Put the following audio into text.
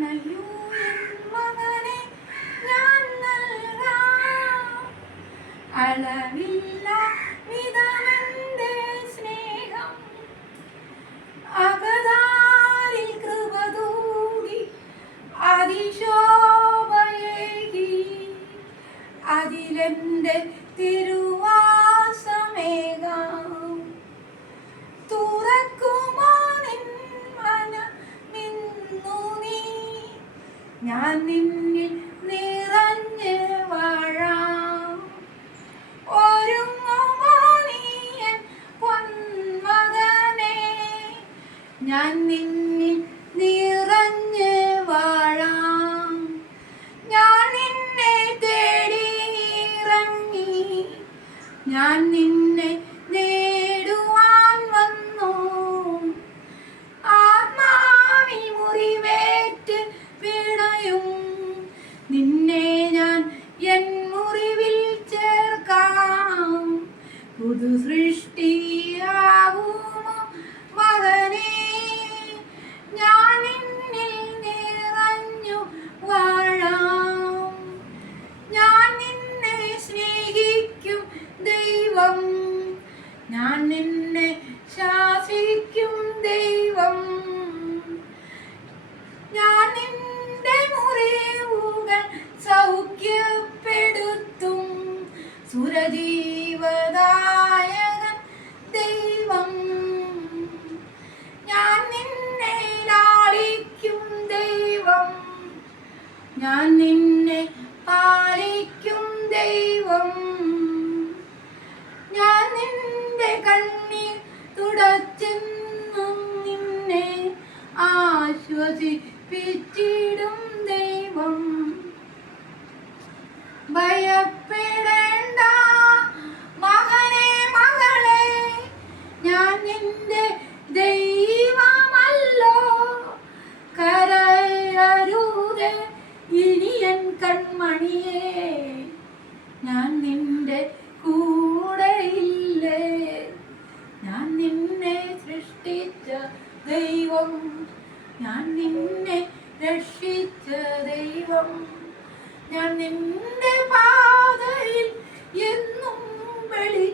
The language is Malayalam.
അണയൂ എൻ മകനെ ഞാൻ നൽകാം. അളവില്ല വിധമെന്റെ സ്നേഹം അകതാരിൽ കൃപ തൂകി അതിശോഭയേകി. അതിലെന്റെ തിരുവാസമേകാം. തുറക്കുമോ നിൻ മനമിന്നു നീ? ഞാൻ നിന്നിൽ നിറഞ്ഞ് വാഴാം. ഒരുങ്ങുമോ നീ എൻ പൊന്മകനെ? ഞാൻ നിന്നിൽ നിറഞ്ഞ് വാഴാം. ഞാൻ നിന്നെ തേടി ഇറങ്ങി, ഞാൻ നിന്നെ നേടുവാൻ വന്നു. ആത്മാവിൽ മുറിവേറ്റ് പിണയും നിന്നെ ഞാൻ എൻ മുറിവിൽ ചേർക്കാം. പുതു സൃഷ്ടിയാകുമോ മകനേ? ഞാൻ നിന്നിൽ നിറഞ്ഞു വാഴാം. ഞാൻ നിന്നെ സ്നേഹിക്കും ദൈവം, ഞാൻ നിന്നെ ശാസിക്കും ദൈവം. ഞാൻ നിന്റെ മുറിവുകൾ സൗഖ്യപ്പെടുത്തും സുരജീവദായകൻ ദൈവം. ഞാൻ നിന്നെ ലാളിക്കും ദൈവം, ഞാൻ നിന്നെ പാലിക്കും ദൈവം. ഞാൻ നിന്റെ കണ്ണീർ തുടച്ചെന്നും നിന്നെ ആശ്വസിപ്പിച്ചിടും ദൈവം. ഭയപ്പെടേണ്ട മകനെ മകളെ, ഞാൻ നിന്റെ ദൈവമല്ലോ. കരയരുതേ ഇനി എൻ കൺമണിയേ, ഞാൻ നിന്റെ കൂടെയില്ലേ. ഞാൻ നിന്നെ സൃഷ്ടിച്ച ദൈവം, ഞാൻ നിന്നെ രക്ഷിച്ച ദൈവം. ഞാൻ നിന്റെ പാതയിൽ എന്നും വെളി